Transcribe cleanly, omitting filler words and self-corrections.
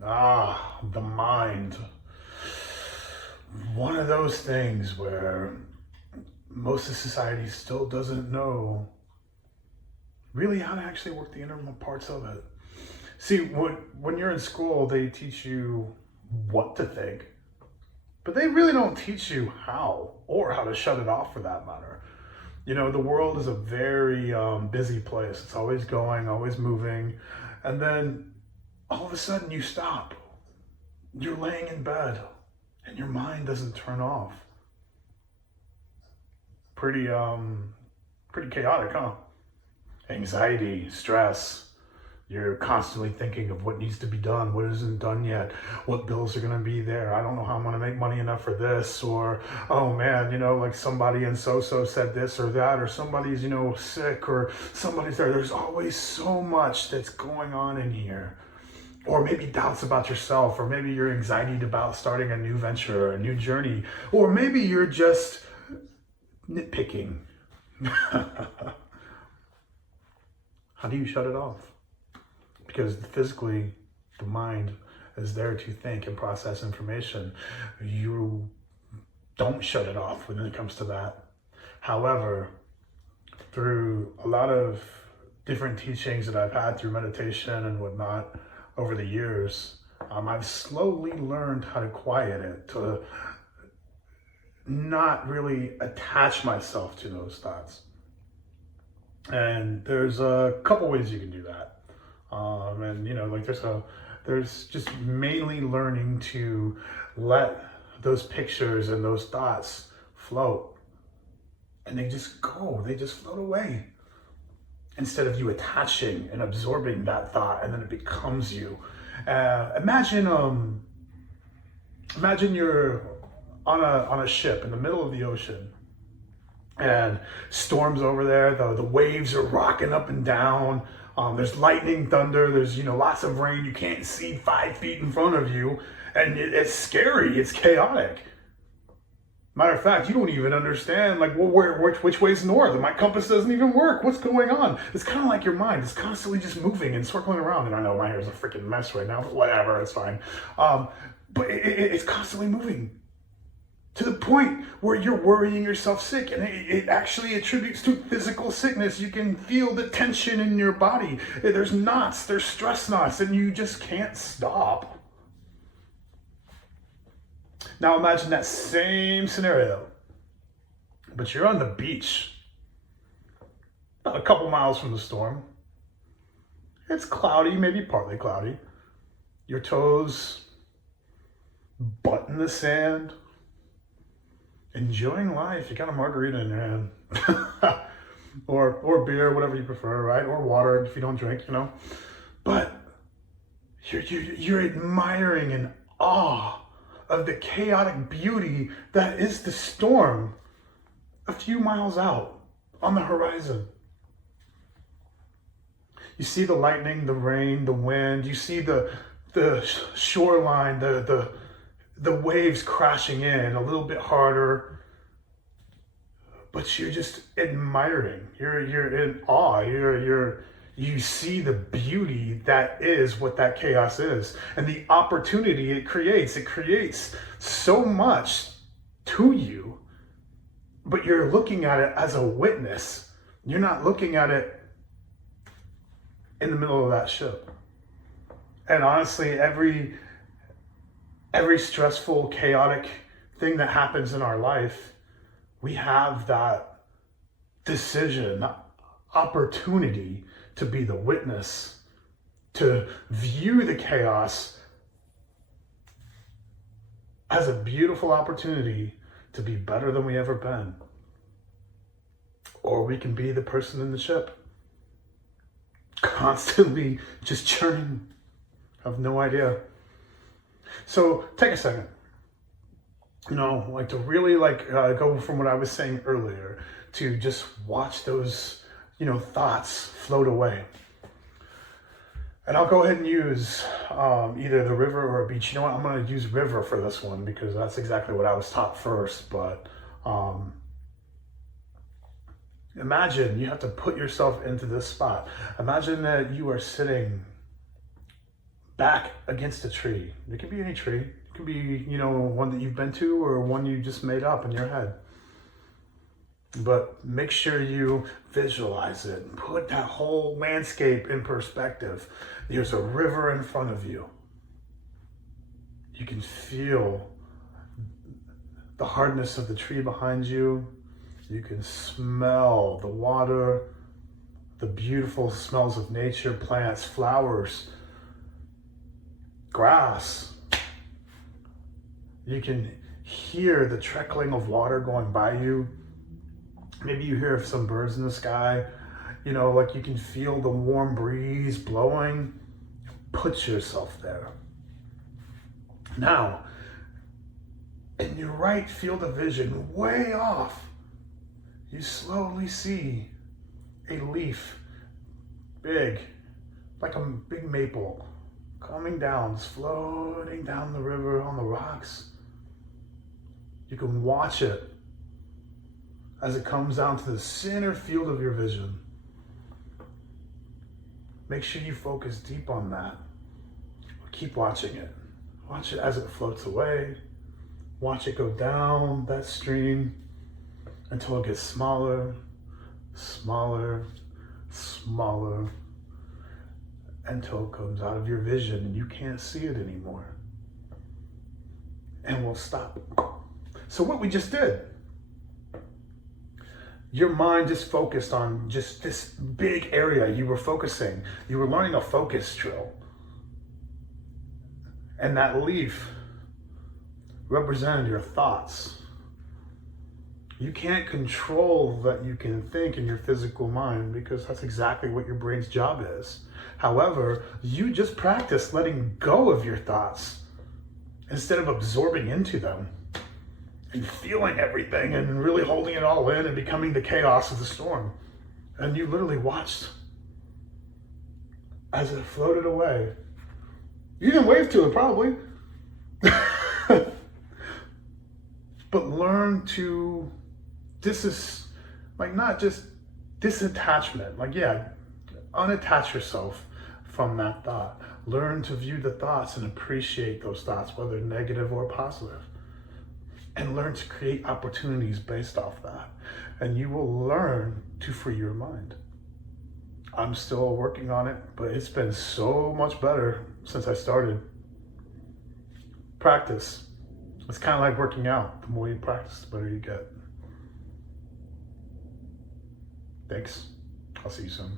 The mind. One of those things where most of society still doesn't know really how to actually work the inner parts of it. See, when you're in school, they teach you what to think, but they really don't teach you how or how to shut it off for that matter. You know, the world is a very busy place. It's always going, always moving. And then all of a sudden you stop. You're laying in bed and your mind doesn't turn off. Pretty pretty chaotic, huh? Anxiety, stress. You're constantly thinking of what needs to be done, what isn't done yet, what bills are going to be there. I don't know how I'm going to make money enough for this, or, oh man, like somebody in so said this or that, or somebody's, sick, or somebody's there. There's always so much that's going on in here. Or maybe doubts about yourself, or maybe your anxiety about starting a new venture or a new journey, or maybe you're just nitpicking. How do you shut it off? Because physically, the mind is there to think and process information. You don't shut it off when it comes to that. However, through a lot of different teachings that I've had through meditation and whatnot over the years, I've slowly learned how to quiet it, to not really attach myself to those thoughts. And there's a couple ways you can do that. And like there's just mainly learning to let those pictures and those thoughts float, and they just float away, instead of you attaching and absorbing that thought, and then it becomes you. Imagine you're on a ship in the middle of the ocean, and storms over there. The waves are rocking up and down. There's lightning, thunder. There's lots of rain. You can't see 5 feet in front of you, and it's scary. It's chaotic. Matter of fact, you don't even understand which way's north. And my compass doesn't even work. What's going on? It's kind of like your mind. It's constantly just moving and circling around. And I know my hair's a freaking mess right now, but whatever, it's fine. But it's constantly moving, to the point where you're worrying yourself sick, and it actually attributes to physical sickness. You can feel the tension in your body. There's knots, there's stress knots, and you just can't stop. Now imagine that same scenario, but you're on the beach, about a couple miles from the storm. It's cloudy, maybe partly cloudy. Your toes butt in the sand, enjoying life. You got a margarita in your hand, or beer, whatever you prefer, right? Or water if you don't drink, But you're admiring in awe of the chaotic beauty that is the storm a few miles out on the horizon. You see the lightning, the rain, the wind. You see the shoreline, the waves crashing in a little bit harder, but you're just admiring. You're in awe. You see the beauty that is what that chaos is, and the opportunity it creates. It creates so much to you, but you're looking at it as a witness. You're not looking at it in the middle of that ship. And honestly, every stressful, chaotic thing that happens in our life, we have that decision, that opportunity to be the witness, to view the chaos as a beautiful opportunity to be better than we ever been. Or we can be the person in the ship, constantly just churning. I have no idea. So take a second, to really go from what I was saying earlier to just watch those, thoughts float away. And I'll go ahead and use either the river or a beach. You know what? I'm going to use river for this one because that's exactly what I was taught first. But imagine you have to put yourself into this spot. Imagine that you are sitting back against a tree. It could be any tree. It could be, one that you've been to or one you just made up in your head. But make sure you visualize it. Put that whole landscape in perspective. There's a river in front of you. You can feel the hardness of the tree behind you. You can smell the water, the beautiful smells of nature, plants, flowers, grass. You can hear the trickling of water going by you. Maybe you hear some birds in the sky. Like you can feel the warm breeze blowing. Put yourself there. Now, in your right field of vision, way off, you slowly see a leaf, big, like a big maple, coming down, it's floating down the river on the rocks. You can watch it as it comes down to the center field of your vision. Make sure you focus deep on that. Keep watching it. Watch it as it floats away. Watch it go down that stream until it gets smaller, smaller, smaller, until it comes out of your vision and you can't see it anymore. And we'll stop. So what we just did, your mind just focused on just this big area. You were focusing. You were learning a focus drill. And that leaf represented your thoughts. You can't control that you can think in your physical mind because that's exactly what your brain's job is. However, you just practice letting go of your thoughts instead of absorbing into them and feeling everything and really holding it all in and becoming the chaos of the storm. And you literally watched as it floated away. You didn't wave to it, probably. But learn to, not just disattachment. Unattach yourself from that thought. Learn to view the thoughts and appreciate those thoughts, whether negative or positive. And learn to create opportunities based off that. And you will learn to free your mind. I'm still working on it, but it's been so much better since I started. Practice. It's kind of like working out. The more you practice, the better you get. Thanks. I'll see you soon.